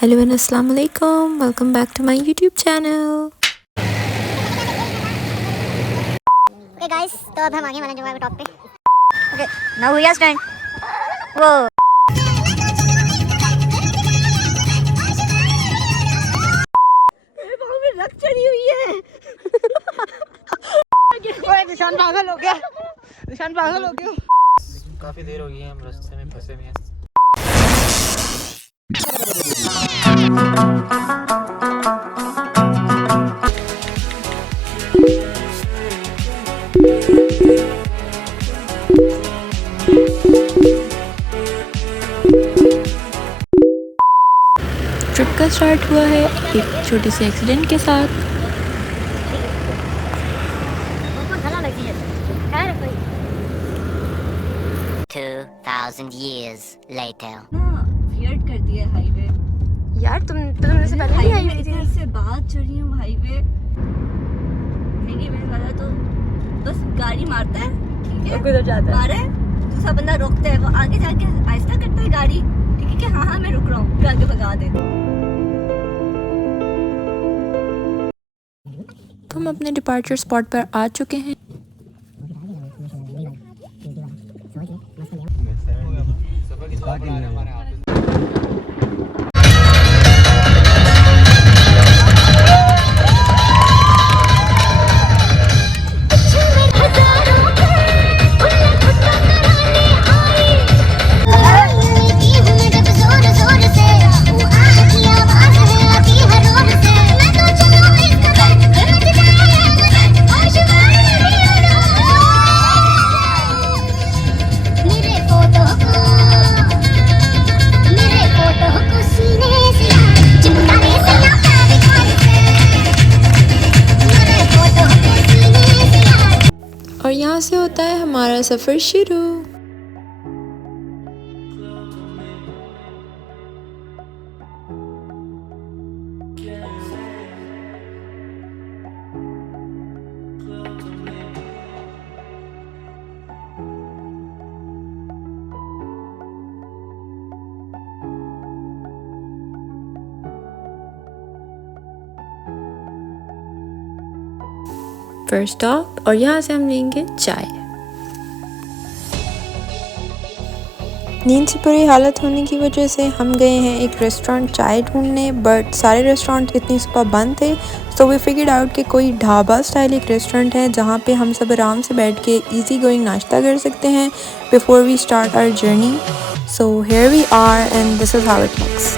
Hello and Assalamu alaikum. Welcome back to my YouTube channel. Okay guys, तो अब हम आगे मालम जगह के टॉप पे. Okay, now we are stand. Whoa. मेरे पाँव में रक्त चढ़ी हुई है. ओए निशान पागल हो गया. निशान पागल हो गया. काफी देर हो गई है, हम रास्ते में फंसे हुए हैं. ट्रिप का स्टार्ट हुआ है एक छोटी सी एक्सीडेंट के साथ. 2000 years later. वियर्ड कर दिया हाईवे. यार तुमने से पहले नहीं आई हुई थी. इधर से बात चढ़ रही हूँ हाईवे. मेरी बहन वाला तो बस गाड़ी मारता है, ठीक है, गुजर जाता है. मारे दूसरा बंदा रोकता है, वो आगे जाके आहिस्ता करता है गाड़ी, ठीक है कि हाँ मैं रुक रहा हूँ, फिर आगे भगा दे. हम अपने डिपार्चर स्पॉट पर आ चुके हैं. और यहाँ से होता है हमारा सफ़र शुरू. फर्स्ट स्टॉप और यहाँ से हम लेंगे चाय. नींद से बुरी हालत होने की वजह से हम गए हैं एक रेस्टोरेंट चाय ढूंढने, बट सारे रेस्टोरेंट इतनी सुबह बंद थे. सो वी फिगर्ड आउट कि कोई ढाबा स्टाइल एक रेस्टोरेंट है जहाँ पे हम सब आराम से बैठ के इजी गोइंग नाश्ता कर सकते हैं before we start our journey. So here we are and this is how it looks.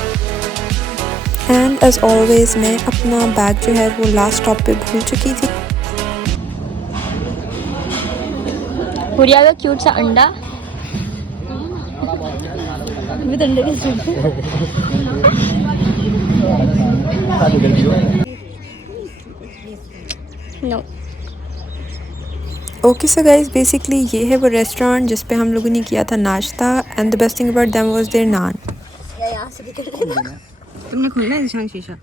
And as always मैं अपना बैग जो है वो लास्ट स्टॉप पे भूल चुकी थी. हुरिया का क्यूट सा अंडा विद अंडे के soup. No. Okay so guys, basically ये है वो रेस्टोरेंट जिस पे हम लोगों ने किया था नाश्ता. And the best thing about them was their naan. यहाँ से भी कर देना. तुमने खोलना है ज़ीशान शीशा.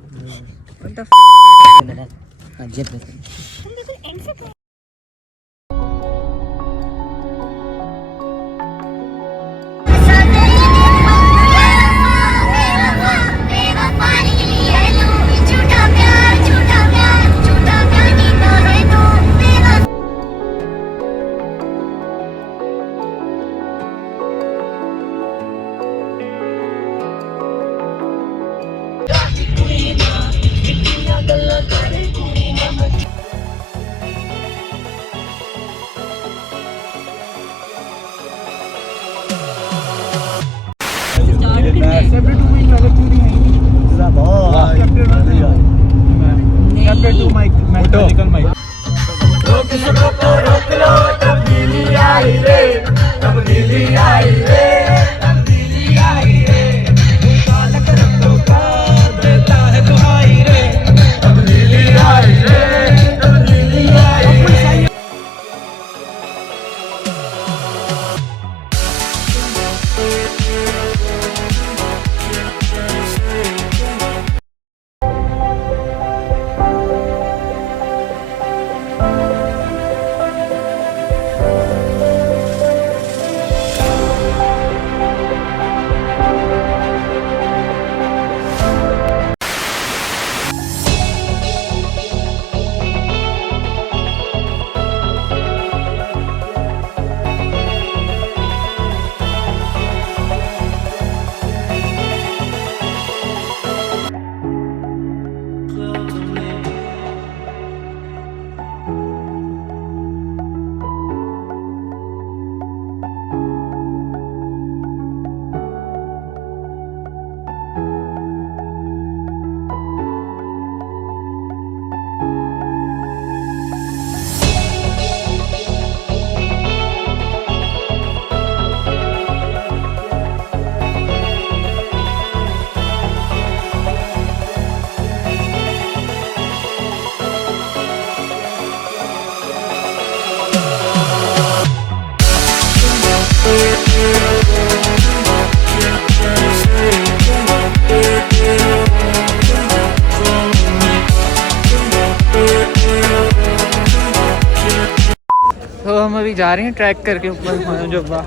अभी जा रहे हैं ट्रैक करके ऊपर जाबा।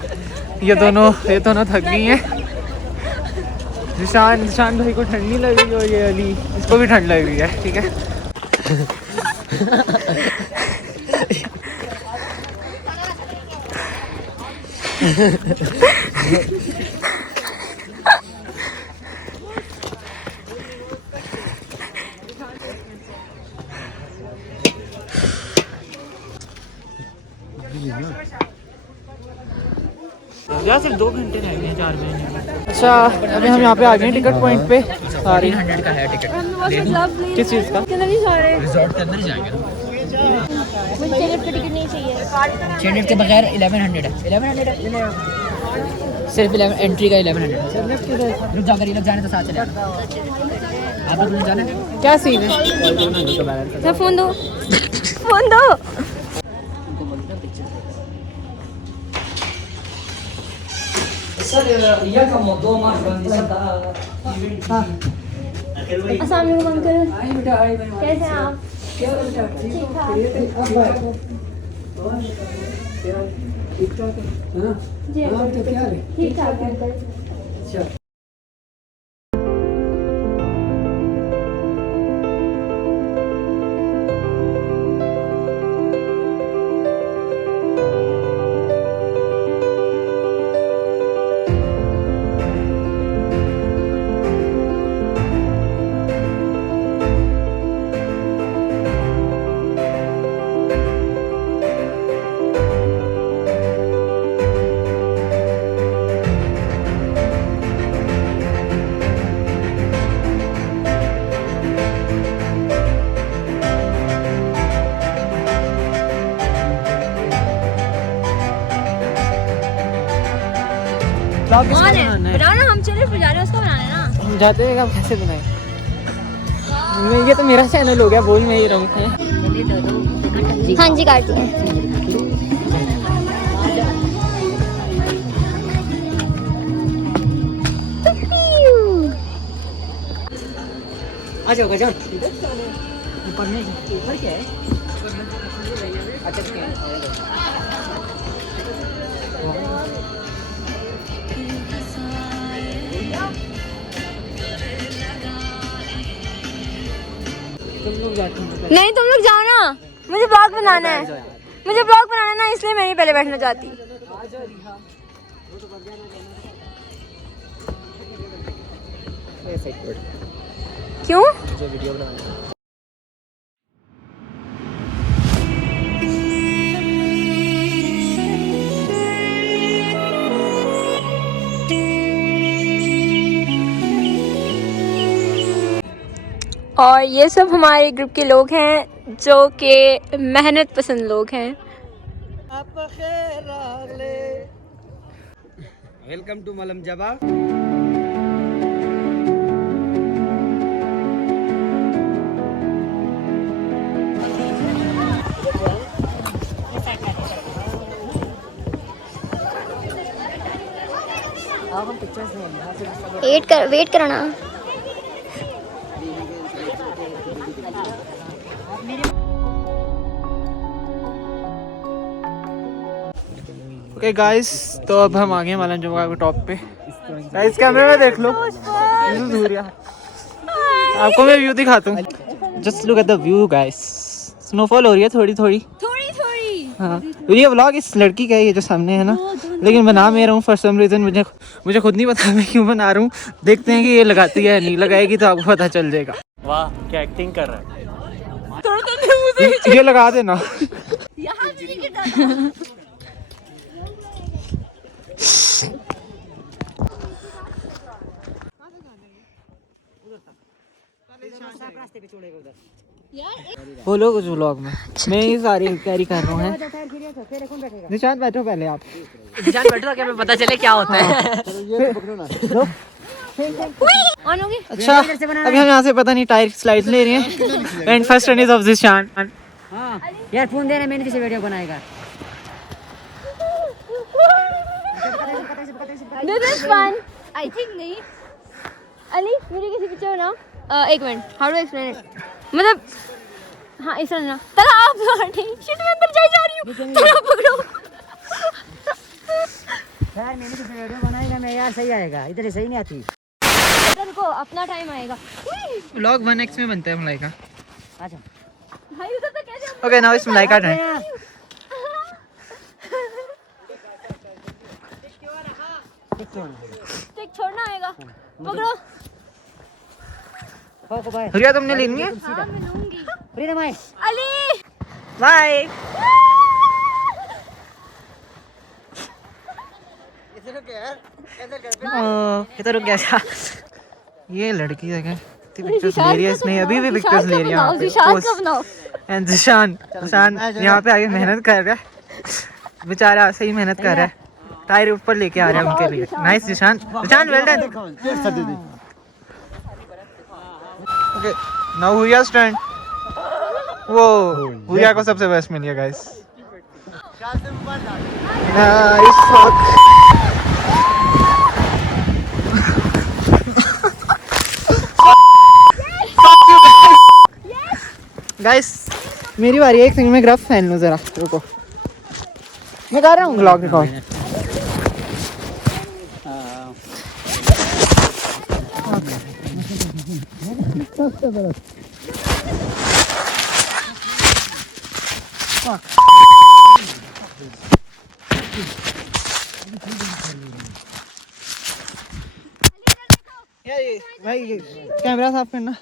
ये दोनों थक गई हैं। ज़ीशान भाई को ठंड नहीं लग रही और ये अली इसको भी ठंड लग रही है। ठीक है यार सिर्फ 2 घंटे रह गए हैं 4 महीने। अच्छा अभी हम यहाँ पे आ गए हैं टिकट पॉइंट पे। 300 का है टिकट। किस चीज़ का? रिजॉर्ट के अंदर ही जाएंगे। मुझे चेयर का टिकट नहीं चाहिए। चेयर के बगैर 1100 है। 1100 है सिर्फ 11 एंट्री का 1100। रुक जाकर ये लोग जाने तो साथ चले। आप लोग जाने क्या सीन है? फोन दो। अस्सलाम वालेकुम अंकल, कैसे हैं आप? ठीक ठाक जी ठीक ठाक अंकल। बनाना हम चले फिर जा रहे हैं उसको बनाना ना। हम जाते हैं अब कैसे बनाए? ये तो मेरा चैनल हो गया, बोल मैं ही रहूँ। हाँ जी काट दिए। आ जाओ गजान। ऊपर में ऊपर क्या है? अच्छा क्या है? नहीं तुम लोग जाओ ना, मुझे ब्लॉग बनाना है। मुझे ब्लॉग बनाना है ना, इसलिए मैं नहीं पहले बैठना चाहती। क्यों? और ये सब हमारे ग्रुप के लोग हैं जो कि मेहनत पसंद लोग हैं। वेलकम टू मालम जाबा। वेट करना। ओके गाइस, तो अब हम आ गए मालम जगह के टॉप पे। गाइस कैमरे में देख लो, आपको मैं व्यू दिखाता हूँ। Just look at the view guys. Snowfall हो रही है थोड़ी थोड़ी। हाँ, ये व्लॉग इस लड़की का है, ये जो सामने है ना, लेकिन बना मैं रहा हूँ फॉर सम रीजन। मुझे खुद नहीं पता मैं क्यों बना रहा हूँ। देखते हैं कि ये लगाती है नहीं लगाएगी तो आपको पता चल जाएगा। वाह क्या एक्टिंग कर रहा है। ये लगा देना। बोलो कुछ व्लॉग में। मैं ये सारी कैरी कर रहा हूँ। निशान बैठो पहले आप। निशान बैठो ताकि हमें पता चले क्या होता है। अच्छा अभी हम यहाँ से पता नहीं टायर स्लाइड ले रहे हैं। And first run is of Zeeshan. हाँ यार फोन दे रहे, मैंने किसी वीडियो बनाएगा। This is fun. I think नहीं। अली मेरे किसी पिक्चर बनाओ। एक minute, how do explain it? मतलब हाँ इस तरह ना। तला आप शिट मैं अंदर जा रही हूँ। तला पकड़ो। यार मैंने तो वीडियो बनाएगा मैं यार, सही आएगा, इधर सही नहीं आती। को अपना टाइम आएगा। व्लॉग 1x में बनता है मलाइका। अच्छा भाई उधर तो कैसे okay now it's Malaika time. Stick छोड़ना आएगा। पकड़ो। हुरिया तुमने लेनी है? हाँ मैं लूंगी। फ्रीडम भाई अली बाय। किधर रुक गया? ये लड़की देखें पिक्चर्स ले रही है इसने, अभी भी पिक्चर्स ले रही है। ज़ीशान का बनाओ। एंड ज़ीशान यहाँ पे आके मेहनत कर रहा है बेचारा, सही मेहनत कर रहा है, टायर ऊपर लेके आ रहा है उनके लिए। Nice Zeeshan, Zeeshan well done. Okay now Huriya's turn। वो हुरिया को सबसे बेस्ट मिल गया गाइस। Nice fuck. गाइस मेरी बारी है, एक सेकंड में ग्राफ फैन लूं जरा, रुको मैं कर रहा हूँ व्लॉग रिकॉर्ड। भाई कैमरा साफ करना।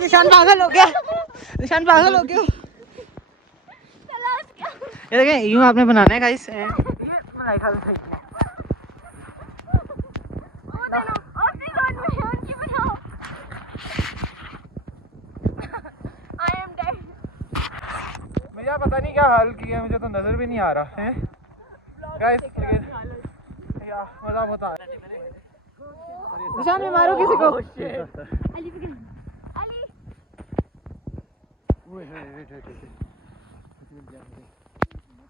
निशान पागल हो गया, निशान पागल हो गया। ये देखें यूं आपने बनाना है गाइस। मेरा पता नहीं क्या हाल किया, मुझे तो नजर भी नहीं आ रहा है गाइस, लेकिन मजा बहुत आ रहा है। निशान में मारो किसी को।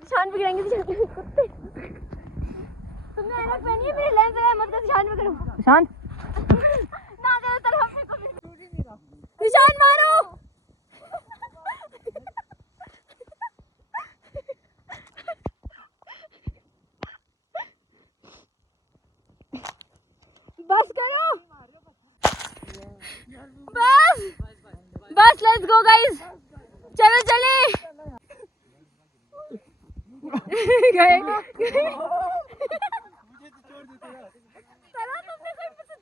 निशान पे गिरेंगे। कुत्ते तुमने ऐनक पहनी है, मेरी लेंस है, मत कर। निशान पे करो। निशान ना दे तरफ से को निशान मारो। बस करो, बस लेट्स गो गाइस, चलो चले। गए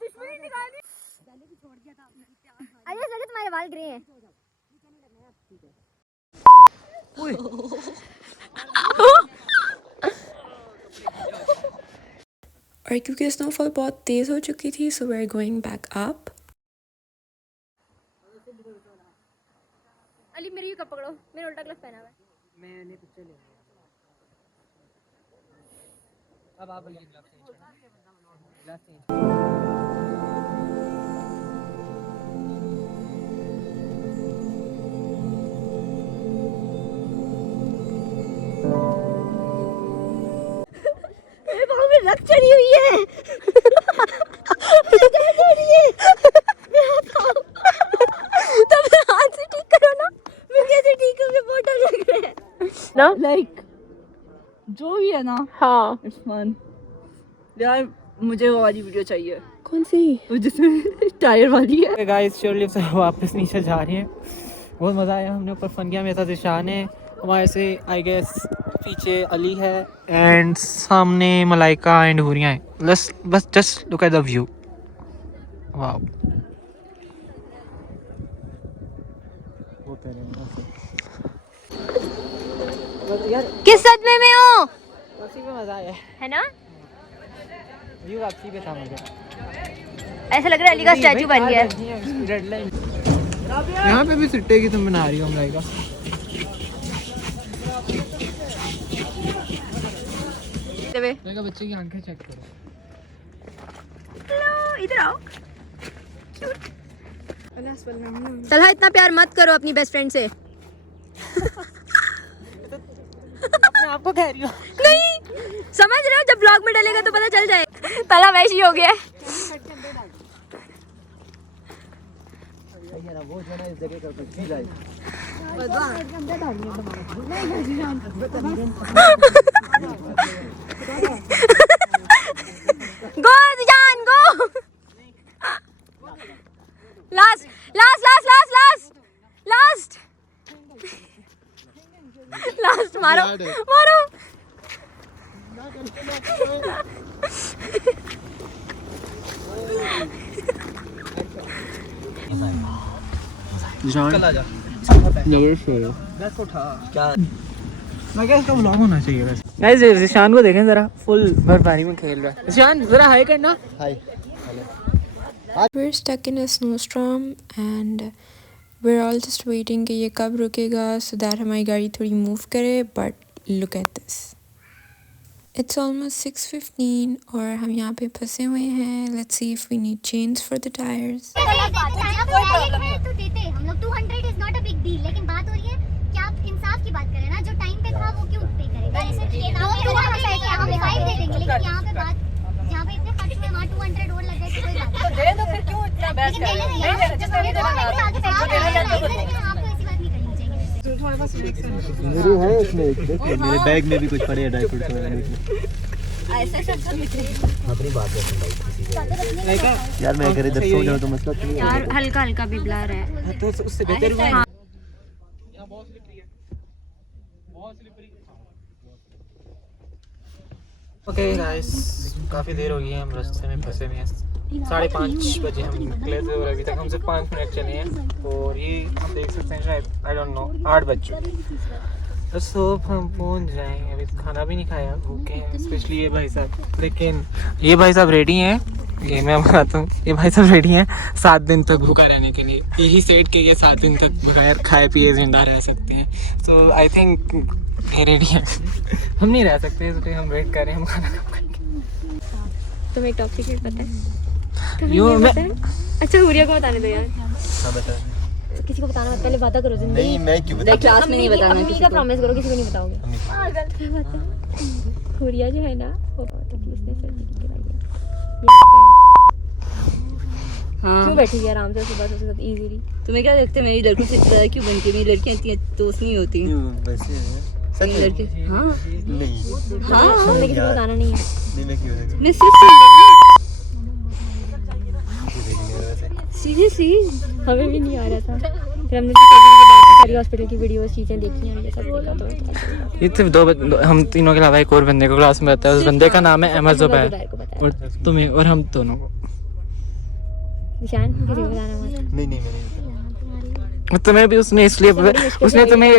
दुश्मनी निकाली। अरे सर तुम्हारे बाल ग्रे हैं। और क्योंकि स्नोफॉल बहुत तेज़ हो चुकी थी so we are going back up. Ali मेरी कप पकड़ो, मेरा उल्टा ग्लव पहना हुआ है। मैंने पिक्चर ले लिया। अब आप ये ग्लास चेंज। रख चढ़ी हुई है। तुम हाथ से ठीक करो ना, मैं कैसे ठीक हूँ, फोटो लग रहे हैं ना, लाइक जो भी है ना। हाँ इट्स फन यार, मुझे वो वाली वीडियो चाहिए। कौन सी? वो जिसमें टायर वाली है। गाइस चोर से वापस नीचे जा रही हैं, बहुत मज़ा आया, हमने ऊपर फन किया। मेरे साथ ज़ीशान है, हमारे से आई गेस पीछे अली है एंड सामने मलाइका एंड हुरिया है। बस just look at the view, wow. किस सदमे में हो? उसी में मज़ा आया है ना, व्यू वापसी पे था मुझे। ऐसा लग रहा है अली का स्टैचू बन गया है। यहाँ पे भी सिट्टे की तुम बना रही हो मलाइका। बच्चे की आंखें चेक करो। हेलो इधर आओ। सलाह इतना प्यार मत करो अपनी बेस्ट फ्रेंड से। मैं आपको कह रही हूँ। नहीं समझ रहे हो, जब ब्लॉग में डलेगा तो पता चल जाएगा। पहला वैश ही हो गया है। गो जान go. Last last last last last last last मारो मारो। मैं क्या इसका व्लॉग होना चाहिए वैसे। गाइस ज़ीशान को देखें जरा, फुल बर्फबारी में खेल रहा है। ज़ीशान जरा हाय करना। हाय। We're stuck in a snowstorm and we're all just waiting कि ये कब रुकेगा so that हमारी गाड़ी थोड़ी मूव करे, but look at this. It's almost 6:15 और हम यहाँ पे फंसे हुए हैं. Let's see if we need chains for the tires. तो देते हम लोग 200 is not a big deal, लेकिन बात हो रही है कि आप इंसाफ की बात करें ना, जो टाइम पे था वो क्यों पे करेगा? हम 5 दे देंगे, लेकिन यहाँ पे बात जहाँ पे इतने खर्च हुए वहाँ 200 और लग जाए कोई बात नहीं। तो फिर क्यों इतना बहस कर रहे हैं? आपको ऐसी बात नहीं करनी चाहिए। मेरे है इसमें, मेरे बैग में भी कुछ पड़े हैं ड्राई फ्रूट्स वगैरह। अपनी बात है यार, मैं अगर इधर सो जाऊं तो मसला तो नहीं यार हल्का हल्का भी ब्लर है तो उससे बेहतर हुआ। यहाँ बहुत स्लिपरी है, बहुत स्लिपरी। ओके गाइस, काफ़ी देर हो गई है, हम रास्ते में फंसे हुए हैं। 5:30 बजे हम निकले थे और अभी तक हम सिर्फ 5 मिनट चले हैं और ये हम देख सकते हैं शायद आई डोंट नो 8 बज चुके हैं। तो सोप हम पहुंच जाएंगे। अभी खाना भी नहीं खाया, भूखे हैं, स्पेशली ये भाई साहब। लेकिन ये भाई साहब रेडी हैं, ये मैं बताता हूँ, ये भाई साहब रेडी हैं 7 दिन तक भूखा रहने के लिए। यही सेट के ये 7 दिन तक बगैर खाए पिए जिंदा रह सकते हैं। सो आई थिंक ये रेडी हैं। हम नहीं रह सकते, इसलिए हम वेट कर रहे हैं, हम खाना कब खाएंगे। तुम्हें एक टॉप सीक्रेट पता है? यूँ मैं अच्छा हुरिया को बताने दो यार। हाँ बता। तो किसी को बताना मत, पहले बात करो जिंदगी। नहीं मैं क्यों बताऊं? क्लास में नहीं बताना अम्मी किसी का को। प्रॉमिस करो किसी को नहीं बताओगे। क्या बात है? हुरिया जो है ना वो बहुत है कि उसने सर्टिफिकेट गिराई है। ये क्या है? हाँ क्यों बैठी है आराम से सुबह से इजीली? तुम्हें क्या लगता है मेरी लड़कों से इतना क्यों बनती है? मेरी लड़कियां इतनी दोस्त नहीं होती वैसे है सच में? लड़के हाँ नहीं हाँ हमने किसी को बताना नहीं है। नहीं मैं क्यों बताऊं? मैं सीरियसली हमें भी नहीं आ रहा था, फिर हमने सारी हॉस्पिटल की वीडियोस चीज़ें देखी हैं, ये सब देखा तो ये सिर्फ हम तीनों के अलावा एक और बंदे को क्लास में रहता है। उस बंदे का नाम है अहमद जुबैर और तुम्हें और हम दोनों को। निशान किसी को बताना मत। नहीं मैं नहीं बताऊं। तुम्हें भी उसने इसलिए उसने तुम्हें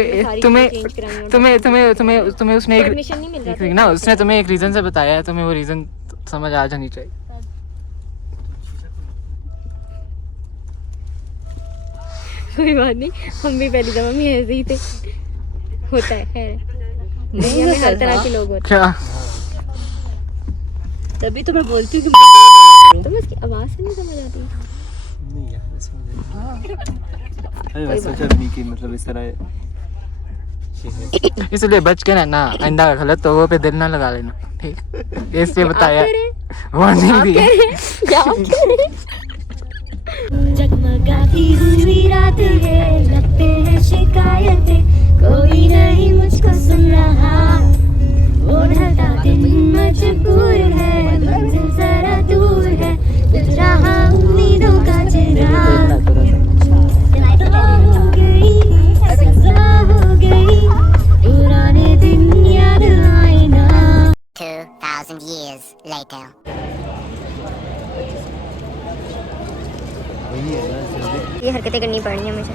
उसने परमिशन नहीं मिल रहा था। ना उसने तुम्हें एक रीजन से बताया है, तुम्हें वो रीजन समझ आ जानी चाहिए। कोई बात नहीं, हम भी पहली दफा में ऐसे ही थे, होता है खैर। दुनिया में हर तरह के लोग होते क्या हैं। तभी तो मैं बोलती हूँ कि तुम्हें उसकी आवाज़ से नहीं समझ आती? नहीं यार अरे मैं सोचा नहीं कि मतलब इस तरह इसलिए बच के ना आइंदा गलत लोगों पे दिल ना लगा लेना, ठीक? इसलिए बताया, वार्निंग दी। जगमगाती हुई रात है, लगते हैं शिकायतें, कोई नहीं मुझको सुन रहा, वो ढलता दिन मजबूर है, मंजिल जरा दूर है, बुझ रहा उम्मीदों का चिराग, हो गई सजा हो गई, पुराने दिन याद आए ना। 2000 years later. ये हरकतें करनी पड़नी है मुझे।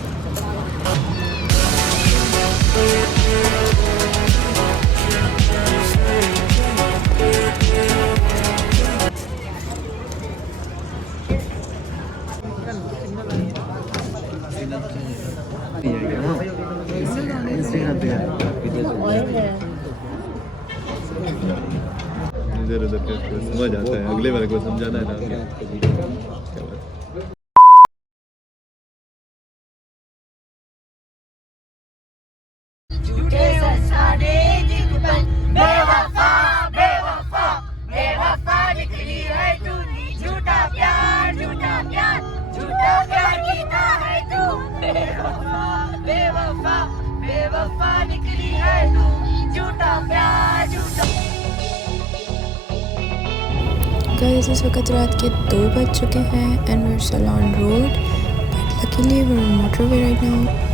इधर उधर का समझ आता है, अगले वाले को समझाना है ना। क्या बात झूठे सच्चा दे दिल पर बेवफा बेवफा गाइस इस वक्त रात के 2 बज चुके हैं and we are still on road but luckily we are on motorway right now.